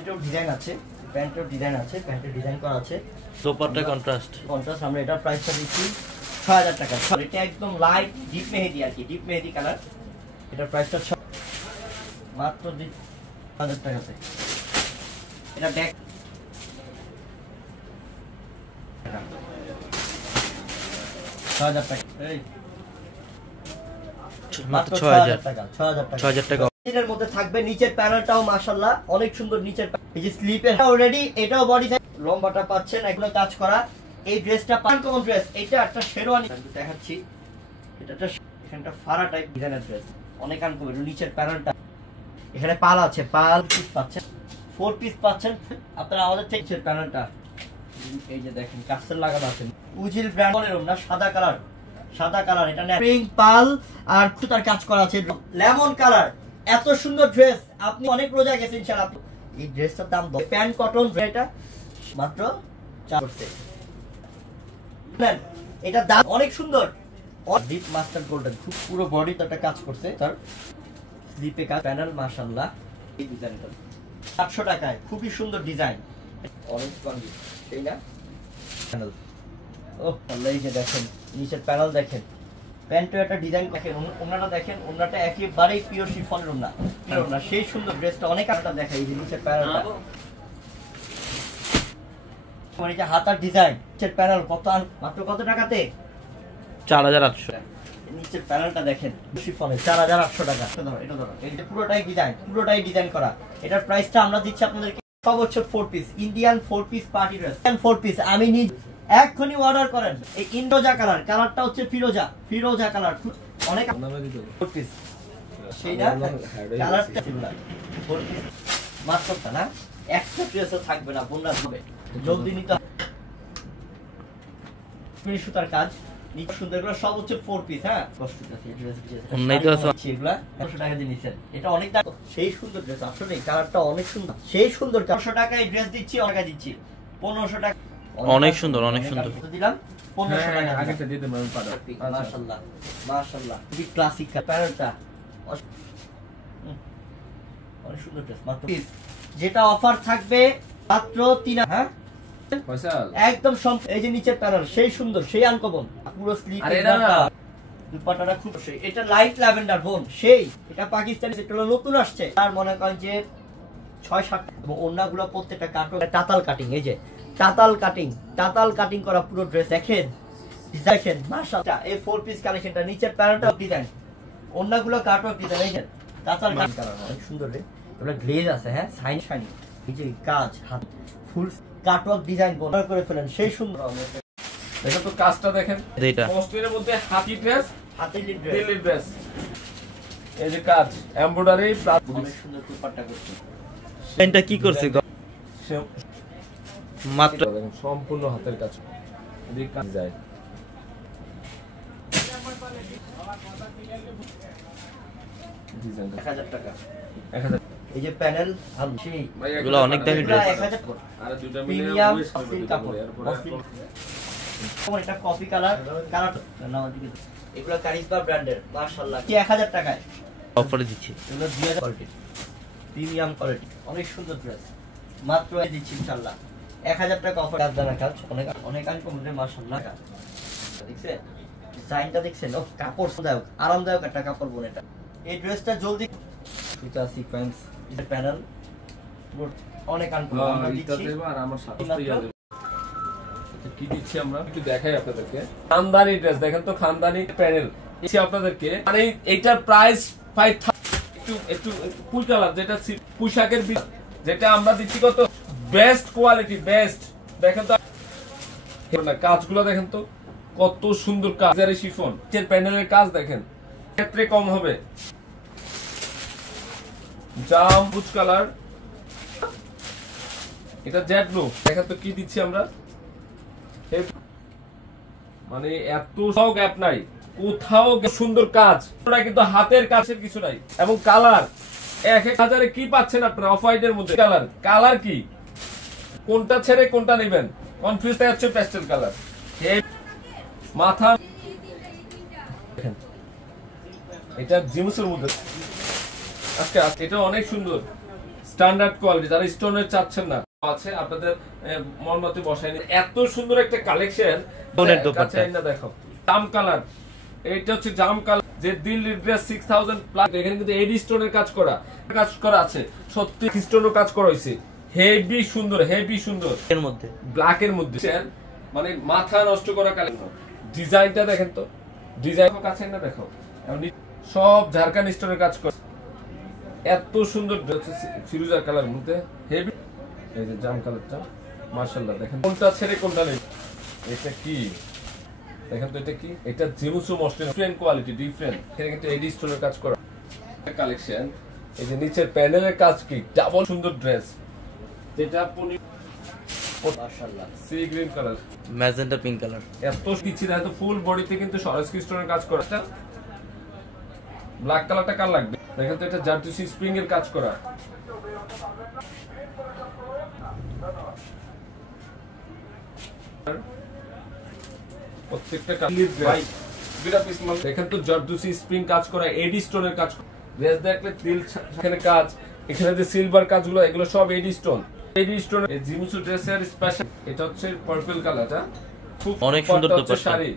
এটাও ডিজাইন আছে, প্যান্টের ডিজাইন আছে, প্যান্টের ডিজাইন করা আছে, সুপারটা কন্ট্রাস্ট। আমরা এটার প্রাইসটা দিচ্ছি ৬০০০ টাকা। এটা একদম লাইট ডিপ মেহেদি আর কি, ডিপ মেহেদি কালার। এটার প্রাইসটা মাত্র ৬০০০ টাকাতে। এটা ব্যাক টাকা, মাত্র ৬০০০ টাকা। ৬০০০ টাকা। এর মধ্যে থাকবে নিচের প্যানেলটাও মাশাআল্লাহ অনেক সুন্দর। নিচের এই যে স্লিপের অলরেডি এটাও বডি সাইজ, লম্বাটা পাচ্ছেন, এগুলো কাজ করা। এই ড্রেসটা আনকমন ড্রেস, এটা একটা শেরওয়ানি দেখাচ্ছি। এটা একটা এখানটা ফারা টাইপ ডিজাইনের ড্রেস, অনেক আনকমন। নিচের প্যানেলটা এখানে পাল আছে, পাল পিস পাচ্ছেন, 4 পিস পাচ্ছেন আপনারা আমাদের থেকে। নিচের প্যানেলটা এই যে দেখেন কাস্টেল লাগানো আছে, উজিল ব্র্যান্ডের না, সাদা কালার, সাদা কালার। এটা পিঙ্ক পাল আর সুতার কাজ করা আছে, লেমন কালার। এত সুন্দর ড্রেস, আপনি অনেক রোজা গেছেন ইনশাআল্লাহ। এই ড্রেসটার দাম প্যান্ট কটন, এটা মাত্র 400। এটা দাম অনেক সুন্দর, ডিপ মাস্টার গোল্ডেন, খুব পুরো বডিতে একটা কাজ করছে, তার স্লিপে কাজ, প্যানেল মাশাআল্লাহ। এই ডিজাইনটা 800 টাকায়, খুবই সুন্দর ডিজাইন, অরেঞ্জ কন্ডি এই না প্যানেল। ওহ আল্লাহ, এই যে দেখেন নিচের প্যানেল দেখেন, প্যান্টও একটা ডিজাইন দেখেন, ওনাটা দেখেন, ওনাটা একেবারেই পিওর শিফনের ওনা, ওনা সেই সুন্দর। ড্রেসটা অনেক আলাদা দেখায়। এই যে নিচের প্যানেলটা, এই যে হাতার ডিজাইন, নিচের প্যানেল কত, মাত্র কত টাকাতে? ৪৮০০। নিচের প্যানেলটা দেখেন শিফনের, ৪৮০০ টাকা। এটা ধরো, এই যে পুরোটাই ডিজাইন, পুরোটাই ডিজাইন করা। এটার প্রাইসটা আমরা দিচ্ছি আপনাদেরকে সব হচ্ছে 4 piece, Indian 4 piece party dress, 4 piece. আমি নিজে এখনই অর্ডার করেন। এই ইন্ডোজা কালার, কালারটা হচ্ছে ফিরোজা, ফিরোজা কালার, অনেক 4 পিস। সেইটা কালারটা 4 পিস মাত্রটা না, একটা ড্রেসও থাকবে না, বোনরা হবে জলদি নিতে। সুতার কাজ, নিচে সুন্দর করে সব হচ্ছে 4 পিস। হ্যাঁ, কষ্ট আছে এই ড্রেস এগুলা 100 টাকা দিয়ে নিছেন। এটা অনেক দাম, সেই সুন্দর ড্রেস। আসলে এই কালারটা অনেক সুন্দর, সেই সুন্দর। 100 টাকায় ড্রেস দিচ্ছি, অনেক দিচ্ছি 1500 টাকা। অনেক সুন্দর, অনেক সুন্দর দিলাম 1500 টাকা। আগেটা দিয়ে দেন পাড়া। মাশাআল্লাহ মাশাআল্লাহ, কি ক্লাসিক প্যানেলটা, অনেক সুন্দর ড্রেস। মাত্র পিস, যেটা অফার থাকবে মাত্র 3000। হ্যাঁ ফয়সাল, একদম এই যে নিচের প্যানেল সেই সুন্দর, সেই আনকমন, পুরো স্লিপ। আরে এটা দুপাট্টাটা খুব সেই, এটা লাইট ল্যাভেন্ডার বোন, সেই এটা পাকিস্তানি, এটা নতুন আসছে। আর মনে করেন যে 6-7 ওন্নাগুলো প্রত্যেকটা কাটো টাতাল কাটিং, এই যে টাতাল কাটিং, টাতাল কাটিং করা পুরো ড্রেস। দেখেন দেখেন মাশাআল্লাহ, এই 4 পিস কালেকশনটা, নিচের প্যানেলটা ডিজাইন, ওন্নাগুলো কাটো ডিজাইন, এই যে টাতাল কাটিং করা অনেক সুন্দর রে। এগুলো গ্লেজ আছে, হ্যাঁ শাইন শাইনি, এই যে কাজ হাত ফুল কাটওয়ার্ক ডিজাইন বর্ডার করে ফেলেন, সেই সুন্দর। দেখেন তো কাজটা দেখেন, এইটা কস্টিউমের মধ্যে হাতি ড্রেস, হাতের দিল্লি ড্রেস, এই যে কাজ এমব্রয়ডারি প্লাস অনেক সুন্দর দুপাট্টা করছে। এটা কি করছে মাত্র দেখেন সম্পূর্ণ হাতের কাজ, এদিক কাজ যায়। ডিজাইন 1000 টাকা। 1000। এই যে প্যানেল এগুলো অনেক দামি ড্রেস। 1000 করে। আর দুটো মিলে প্রিমিয়াম মসলিন কাপড়, মসলিন। এটা কফি কালার, কালার না ওদিকে। এগুলো কারিজমা ব্র্যান্ডের, মাশাআল্লাহ কি 1000 টাকায় অফারে দিচ্ছি। এগুলো 2000 কোয়ালিটি, প্রিমিয়াম কোয়ালিটি, অনেক সুন্দর ড্রেস। মাত্র দিচ্ছি ইনশাআল্লাহ 1000 টাকা অফার। দাদা কাজ অনেক অনেক আনকমন, মাশাআল্লাহ। দেখছেন ডিজাইনটা, দেখছেন ও কাপড় দাও, আরামদায়ক একটা কাপড় বোন। এটা এই ড্রেসটা জলদি সুতা সিকোয়েন্স, এটা প্যানেল অনেক আনকমন। আমরা দিচ্ছি আর আমার সাথে কি দিচ্ছি আমরা একটু দেখাই আপনাদেরকে। খানদানি ড্রেস দেখেন তো, খানদানি প্যানেল দিচ্ছি আপনাদেরকে। মানে এইটার প্রাইস 5000। একটু একটু ফুল কালার, যেটা পোশাকের যেটা আমরা দিচ্ছি কত বেস্ট কোয়ালিটি, বেস্ট। দেখেন তো কাজগুলো, দেখেন তো কত সুন্দর কাজ, শিফন এর প্যানেলের কাজ দেখেন, ক্ষেত্রে কম হবে। জাম বুজ কালার, এটা জেড ব্লু। দেখেন তো কি দিচ্ছি আমরা, মানে এত সব গ্যাপ নাই কোথাও, সুন্দর কাজ, কিন্তু হাতের কাছের কিছু নাই। এবং কালার 1000-এ কি পাচ্ছেন আপনারা অফ হোয়াইটের মধ্যে? কালার, কালার কি কোনটা ছেড়ে কোনটা নেবেন কনফিউজ হচ্ছে। পেস্টেল কালার, মাথা, এটা জিমসের মধ্যে আজকে, এটা অনেক সুন্দর। স্ট্যান্ডার্ড কোয়ালিটি, যারা স্টোনের চাচ্ছেন না আছে আপনাদের মন মতো বসায় নিন। এত সুন্দর একটা কালেকশন। দেখো জাম কালার, এটা হচ্ছে জাম কালার, যে দিল্লির ড্রেস 6000 প্লাস। এখানে কিন্তু এডি স্টোনের কাজ করা আছে, সত্যি স্টোনের কাজ করা হয়েছে, হেভি সুন্দর, হেভি সুন্দর এর মধ্যে ব্ল্যাক এর মধ্যে, মানে মাথা নষ্ট করা কালেকশন। ডিজাইনটা দেখেন তো, ডিজাইন কাছে না দেখো, সব ঝাড়খান্ড স্টোনের কাজ করে, এত সুন্দর ফিরোজা কালার মধ্যে হেভি। এই যে জাম কালারটা মাশাআল্লাহ, দেখেন কোনটা ছেড়ে কোনটা নেই। এটা কি দেখেন তো, এটা কি, এটা জিমুসু মসলিন, ডিফারেন্ট কোয়ালিটি, ডিফারেন্ট। এখানে কিন্তু এডি স্টোনের কাজ করা কালেকশন। এই যে নিচের প্যানেলের কাজ কি ডাবল সুন্দর ড্রেস, যেটা মাশাআল্লাহ sea green colour, magenta pink colour, এত কিছু না, এত ফুল বডিতে কিন্তু সরাসরি স্টোনের কাজ করা। ব্ল্যাক কালারটা কার লাগবে দেখেন তো, এটা জারদুসি স্প্রিং এর কাজ করা। প্রত্যেকটা কালার ভাই বিরা পিস মাল দেখেন তো, জারদুসি স্প্রিং কাজ করা, এডি স্টোনের কাজ করা। ড্রেস দেখলে দিল, এখানে কাজ, এখানে যে সিলভার কাজগুলো, এগুলো সব এডি স্টোন। এডি স্টোন এই জিমুসু ড্রেসের স্পেশাল। এটা হচ্ছে পার্পল কালারটা, খুব অনেক সুন্দর শাড়ি।